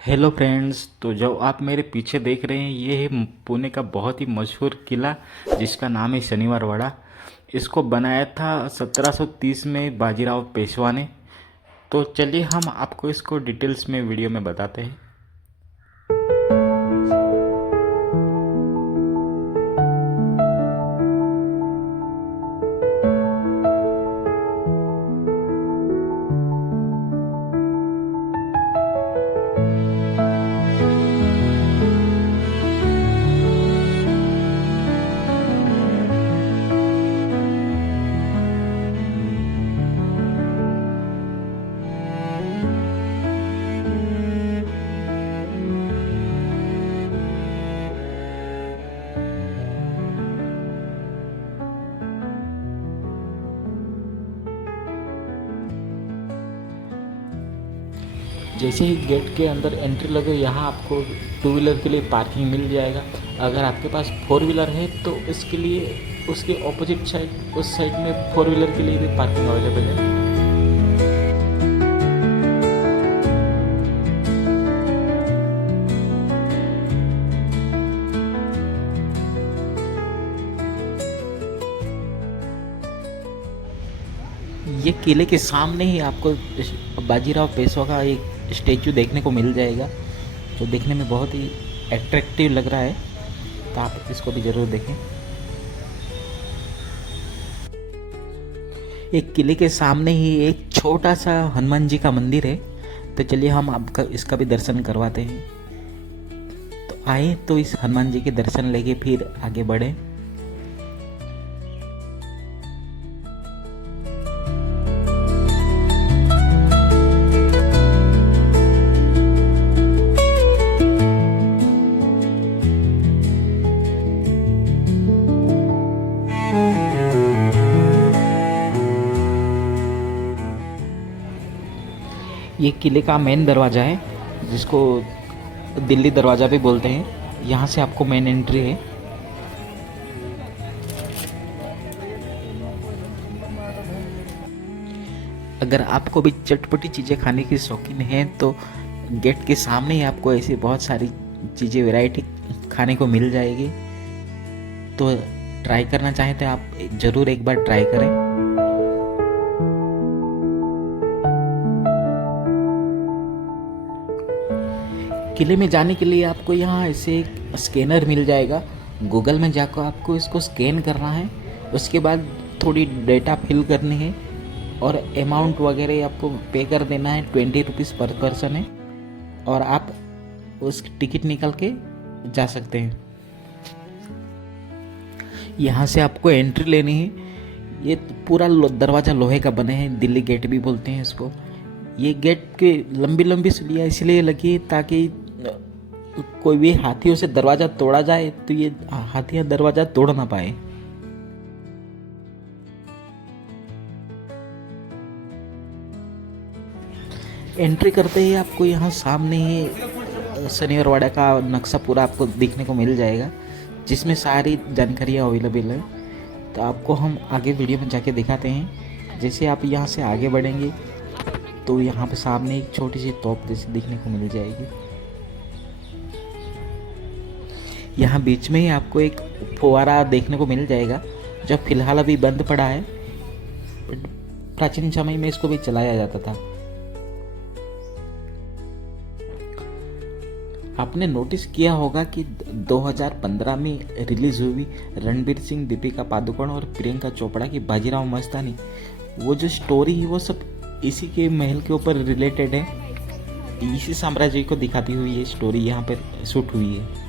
Hello friends. तो जो आप मेरे पीछे देख रहे हैं ये है पुणे का बहुत ही मशहूर किला जिसका नाम है शनिवार वाड़ा। इसको बनाया था 1730 में बाजीराव पेशवा ने। तो चलिए हम आपको इसको डिटेल्स में वीडियो में बताते हैं। जैसे ही गेट के अंदर एंट्री लगे यहाँ आपको टू व्हीलर के लिए पार्किंग मिल जाएगा। अगर आपके पास फोर व्हीलर है तो इसके लिए उसके ऑपोजिट साइड उस साइड में फोर व्हीलर के लिए भी पार्किंग अवेलेबल है। ये किले के सामने ही आपको बाजीराव पेशवा का एक स्टेचू देखने को मिल जाएगा जो देखने में बहुत ही अट्रैक्टिव लग रहा है। तो आप इसको भी ज़रूर देखें। एक किले के सामने ही एक छोटा सा हनुमान जी का मंदिर है। तो चलिए हम आपका इसका भी दर्शन करवाते हैं। तो आए तो इस हनुमान जी के दर्शन लेके फिर आगे बढ़े। ये किले का मेन दरवाज़ा है जिसको दिल्ली दरवाज़ा भी बोलते हैं। यहाँ से आपको मेन एंट्री है। अगर आपको भी चटपटी चीज़ें खाने की शौकीन है तो गेट के सामने ही आपको ऐसी बहुत सारी चीज़ें वैरायटी खाने को मिल जाएगी। तो ट्राई करना चाहें तो आप ज़रूर एक बार ट्राई करें। किले में जाने के लिए आपको यहाँ ऐसे एक स्कैनर मिल जाएगा। गूगल में जाकर आपको इसको स्कैन करना है। उसके बाद थोड़ी डेटा फिल करनी है और अमाउंट वगैरह आपको पे कर देना है। 20 रुपीज़ पर पर्सन है और आप उस टिकट निकल के जा सकते हैं। यहाँ से आपको एंट्री लेनी है। ये पूरा दरवाज़ा लोहे का बने हैं, दिल्ली गेट भी बोलते हैं इसको। ये गेट के लंबी लंबी सीढ़ियाँ इसलिए लगी ताकि कोई भी हाथियों से दरवाज़ा तोड़ा जाए तो ये हाथियाँ दरवाज़ा तोड़ ना पाए। एंट्री करते ही आपको यहाँ सामने ही शनिवार वाड़ा का नक्शा पूरा आपको देखने को मिल जाएगा जिसमें सारी जानकारियाँ अवेलेबल है। तो आपको हम आगे वीडियो में जाके दिखाते हैं। जैसे आप यहाँ से आगे बढ़ेंगे तो यहाँ पे सामने एक छोटी सी तोप जैसी दिखने को मिल जाएगी। यहाँ बीच में ही आपको एक फुवारा देखने को मिल जाएगा जो फिलहाल अभी बंद पड़ा है। प्राचीन समय में इसको भी चलाया जाता था। आपने नोटिस किया होगा कि 2015 में रिलीज हुई रणबीर सिंह, दीपिका पादुकोण और प्रियंका चोपड़ा की बाजीराव मस्तानी, वो जो स्टोरी है वो सब इसी के महल के ऊपर रिलेटेड है। इसी साम्राज्य को दिखाती हुई ये स्टोरी यहाँ पर शूट हुई है।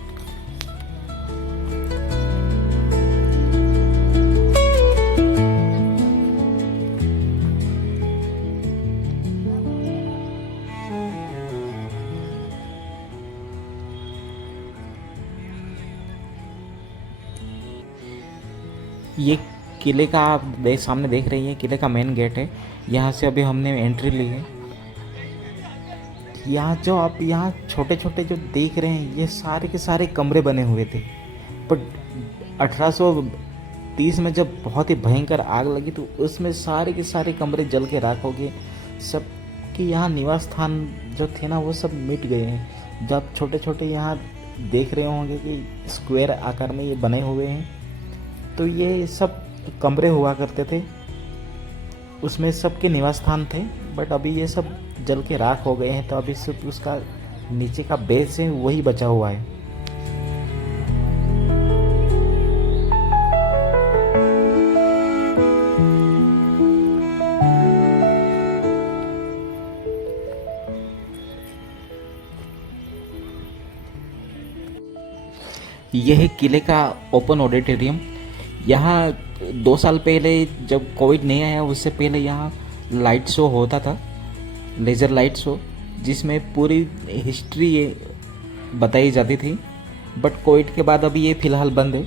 ये किले का आप सामने देख रही हैं, किले का मेन गेट है। यहाँ से अभी हमने एंट्री ली है। यहाँ जो आप यहाँ छोटे छोटे जो देख रहे हैं ये सारे के सारे कमरे बने हुए थे। पर 1830 में जब बहुत ही भयंकर आग लगी तो उसमें सारे के सारे कमरे जल के राख हो गए। सब कि यहाँ निवास स्थान जो थे ना वो सब मिट गए हैं। जब छोटे छोटे यहाँ देख रहे होंगे कि स्क्वायर आकार में ये बने हुए हैं, तो ये सब कमरे हुआ करते थे, उसमें सबके निवास स्थान थे। बट अभी ये सब जल के राख हो गए हैं, तो अभी सिर्फ उसका नीचे का बेस है वही बचा हुआ है। यह है किले का ओपन ऑडिटोरियम। यहाँ 2 साल पहले जब कोविड नहीं आया, उससे पहले यहाँ लाइट शो होता था, लेज़र लाइट शो, जिसमें पूरी हिस्ट्री बताई जाती थी। बट कोविड के बाद अभी ये फ़िलहाल बंद है।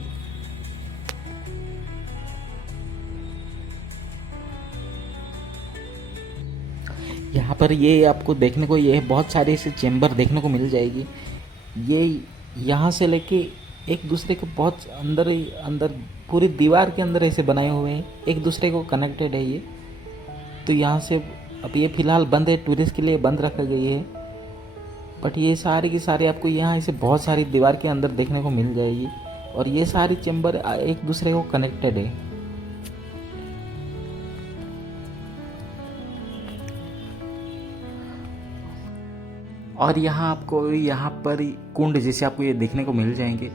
यहाँ पर ये आपको देखने को ये बहुत सारे ऐसे चेम्बर देखने को मिल जाएगी। ये यहाँ से लेके एक दूसरे के बहुत अंदर ही अंदर पूरी दीवार के अंदर ऐसे बनाए हुए हैं, एक दूसरे को कनेक्टेड है ये। तो यहाँ से अब ये फ़िलहाल बंद है, टूरिस्ट के लिए बंद रखा गई है। बट ये सारी की सारी आपको यहाँ ऐसे बहुत सारी दीवार के अंदर देखने को मिल जाएगी, और ये सारी चेम्बर एक दूसरे को कनेक्टेड है। और यहाँ आपको यहाँ पर कुंड जैसे आपको ये देखने को मिल जाएंगे।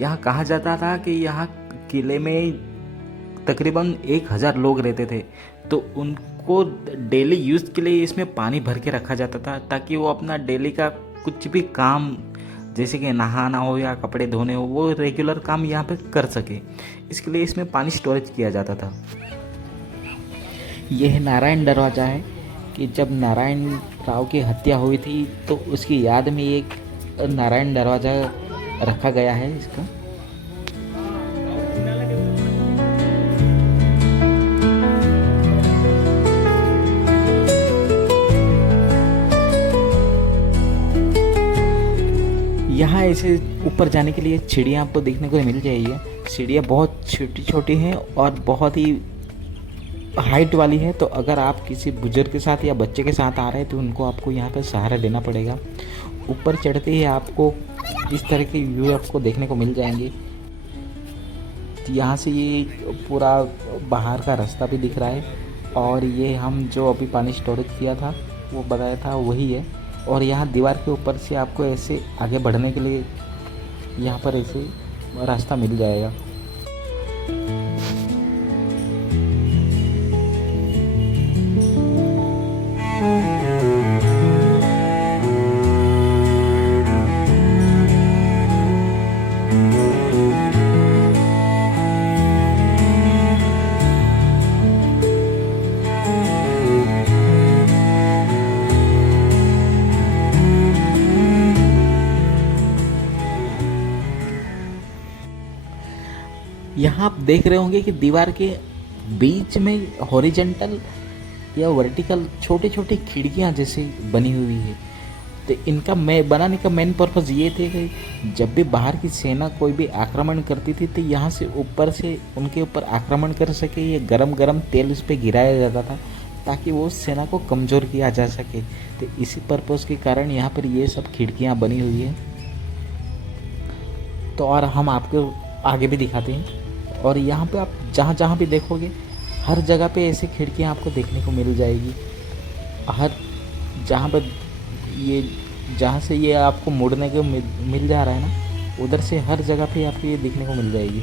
यहाँ कहा जाता था कि यहाँ किले में तकरीबन 1000 लोग रहते थे, तो उनको डेली यूज़ के लिए इसमें पानी भर के रखा जाता था, ताकि वो अपना डेली का कुछ भी काम जैसे कि नहाना हो या कपड़े धोने हो, वो रेगुलर काम यहाँ पे कर सके। इसके लिए इसमें पानी स्टोरेज किया जाता था। यह नारायण दरवाज़ा है कि जब नारायण राव की हत्या हुई थी, तो उसकी याद में एक नारायण दरवाज़ा रखा गया है इसका। यहाँ ऐसे ऊपर जाने के लिए सीढ़ियाँ आपको देखने को मिल जाएगी। सीढ़ियाँ बहुत छोटी छोटी हैं और बहुत ही हाइट वाली है। तो अगर आप किसी बुजुर्ग के साथ या बच्चे के साथ आ रहे हैं, तो उनको आपको यहाँ पर सहारा देना पड़ेगा। ऊपर चढ़ते ही आपको इस तरह के व्यू आपको देखने को मिल जाएंगे। यहाँ से ये पूरा बाहर का रास्ता भी दिख रहा है, और ये हम जो अभी पानी स्टोरेज किया था वो बताया था वही है। और यहाँ दीवार के ऊपर से आपको ऐसे आगे बढ़ने के लिए यहाँ पर ऐसे रास्ता मिल जाएगा। यहाँ आप देख रहे होंगे कि दीवार के बीच में हॉरिजेंटल या वर्टिकल छोटे छोटे खिड़कियाँ जैसे बनी हुई है। तो इनका बनाने का मेन पर्पज़ ये थे कि जब भी बाहर की सेना कोई भी आक्रमण करती थी, तो यहाँ से ऊपर से उनके ऊपर आक्रमण कर सके। ये गरम गरम तेल उस पर गिराया जाता था, ताकि वो सेना को कमज़ोर किया जा सके। तो इसी पर्पज़ के कारण यहाँ पर ये सब खिड़कियाँ बनी हुई है। तो और हम आपको आगे भी दिखाते हैं। और यहाँ पे आप जहाँ जहाँ भी देखोगे, हर जगह पे ऐसी खिड़कियाँ आपको देखने को मिल जाएगी। हर जहाँ पर ये जहाँ से ये आपको मुड़ने को मिल जा रहा है ना, उधर से हर जगह पे आपको ये देखने को मिल जाएगी।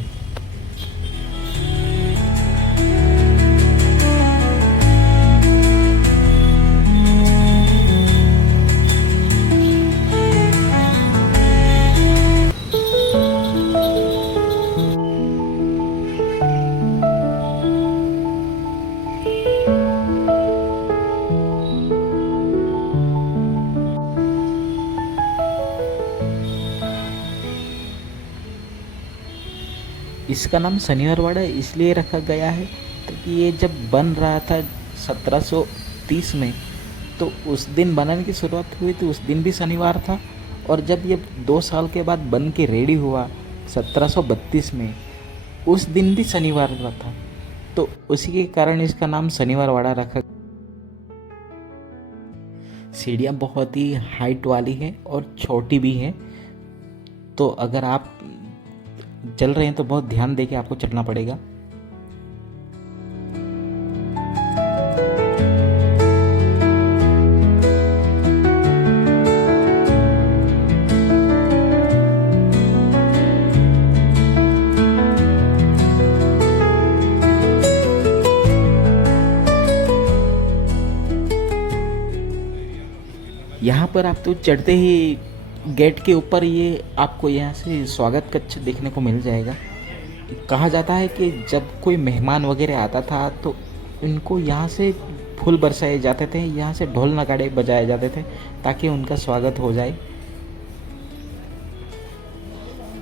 इसका नाम शनिवारवाड़ा इसलिए रखा गया है क्योंकि ये जब बन रहा था 1730 में, तो उस दिन बनाने की शुरुआत हुई थी, उस दिन भी शनिवार था। और जब ये 2 साल के बाद बन के रेडी हुआ 1732 में, उस दिन भी शनिवार था। तो उसी के कारण इसका नाम शनिवारवाड़ा रखा। सीढ़ियाँ बहुत ही हाइट वाली हैं और छोटी भी हैं, तो अगर आप चल रहे हैं तो बहुत ध्यान दे के आपको चलना पड़ेगा। यहाँ पर आप तो चढ़ते ही गेट के ऊपर ये आपको यहाँ से स्वागत कक्ष देखने को मिल जाएगा। कहा जाता है कि जब कोई मेहमान वगैरह आता था तो इनको यहाँ से फूल बरसाए जाते थे, यहाँ से ढोल नगाड़े बजाए जाते थे ताकि उनका स्वागत हो जाए।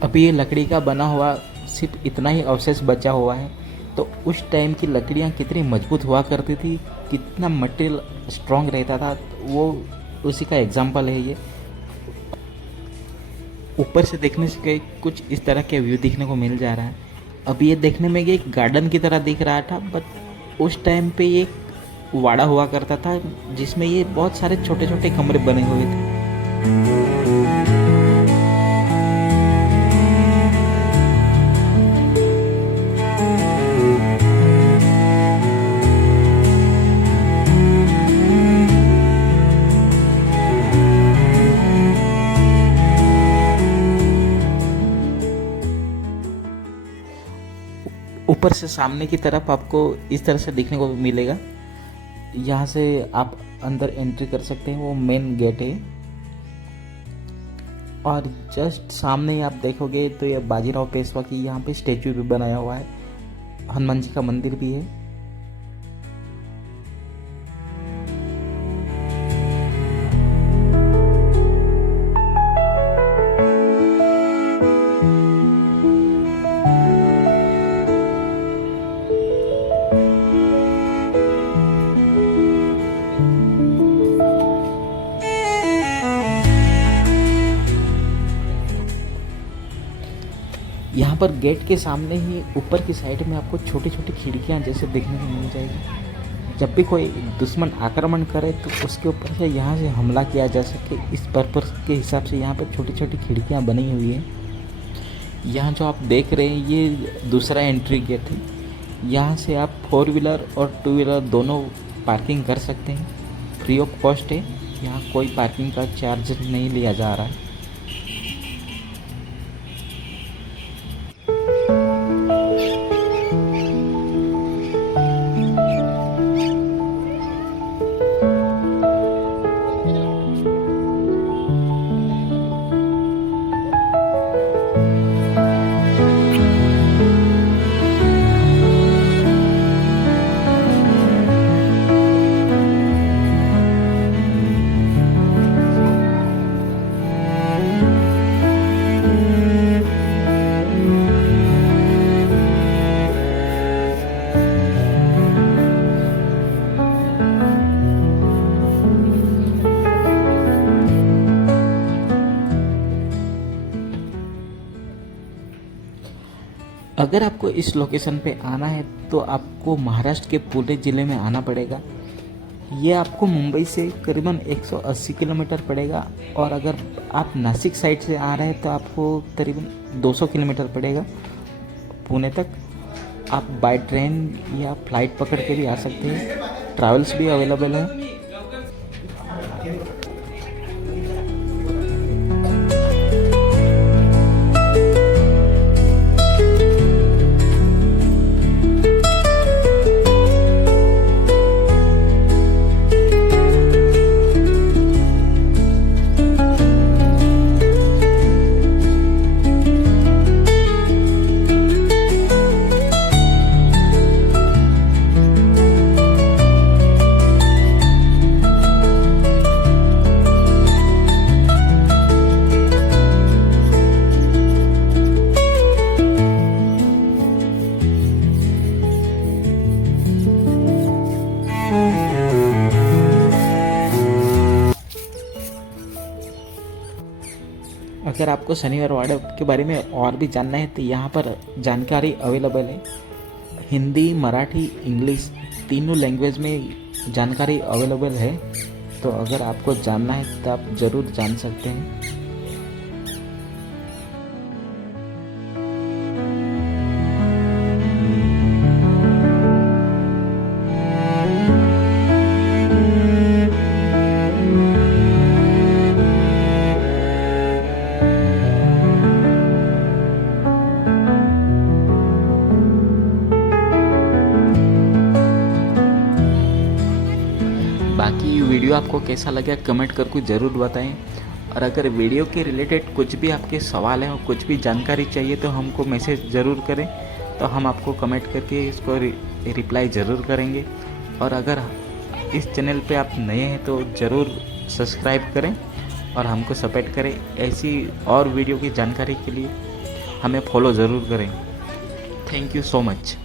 अभी ये लकड़ी का बना हुआ सिर्फ इतना ही अवशेष बचा हुआ है, तो उस टाइम की लकड़ियाँ कितनी मजबूत हुआ करती थी, कितना मटेरियल स्ट्रॉन्ग रहता था, वो उसी का एग्जाम्पल है ये। ऊपर से देखने से कुछ इस तरह के व्यू दिखने को मिल जा रहा है। अब ये देखने में ये एक गार्डन की तरह दिख रहा था, बट उस टाइम पे ये वाड़ा हुआ करता था जिसमें ये बहुत सारे छोटे छोटे कमरे बने हुए थे। ऊपर से सामने की तरफ आपको इस तरह से देखने को मिलेगा। यहाँ से आप अंदर एंट्री कर सकते हैं, वो मेन गेट है। और जस्ट सामने ही आप देखोगे तो ये बाजीराव पेशवा की यहाँ पे स्टेचू भी बनाया हुआ है, हनुमान जी का मंदिर भी है। यहाँ पर गेट के सामने ही ऊपर की साइड में आपको छोटी छोटी खिड़कियाँ जैसे देखने को मिल जाएगी। जब भी कोई दुश्मन आक्रमण करे तो उसके ऊपर से यहाँ से हमला किया जा सके, इस पर्पस के हिसाब से यहाँ पर छोटी छोटी खिड़कियाँ बनी हुई हैं। यहाँ जो आप देख रहे हैं ये दूसरा एंट्री गेट है। यहाँ से आप 4 व्हीलर और 2 व्हीलर दोनों पार्किंग कर सकते हैं, फ्री ऑफ कॉस्ट है। यहाँ कोई पार्किंग का चार्ज नहीं लिया जा रहा है। अगर आपको इस लोकेशन पे आना है तो आपको महाराष्ट्र के पुणे ज़िले में आना पड़ेगा। ये आपको मुंबई से करीबन 180 किलोमीटर पड़ेगा, और अगर आप नासिक साइड से आ रहे हैं तो आपको करीबन 200 किलोमीटर पड़ेगा पुणे तक। आप बाय ट्रेन या फ्लाइट पकड़ के भी आ सकते हैं, ट्रैवल्स भी अवेलेबल है। अगर आपको शनिवार वाड़े के बारे में और भी जानना है तो यहाँ पर जानकारी अवेलेबल है। हिंदी, मराठी, इंग्लिश तीनों लैंग्वेज में जानकारी अवेलेबल है। तो अगर आपको जानना है तो आप ज़रूर जान सकते हैं। बाकी वीडियो आपको कैसा लगा कमेंट करके ज़रूर बताएं। और अगर वीडियो के रिलेटेड कुछ भी आपके सवाल हैं और कुछ भी जानकारी चाहिए तो हमको मैसेज ज़रूर करें, तो हम आपको कमेंट करके इसको रिप्लाई ज़रूर करेंगे। और अगर इस चैनल पे आप नए हैं तो ज़रूर सब्सक्राइब करें और हमको सपोर्ट करें। ऐसी और वीडियो की जानकारी के लिए हमें फॉलो ज़रूर करें। Thank you so much.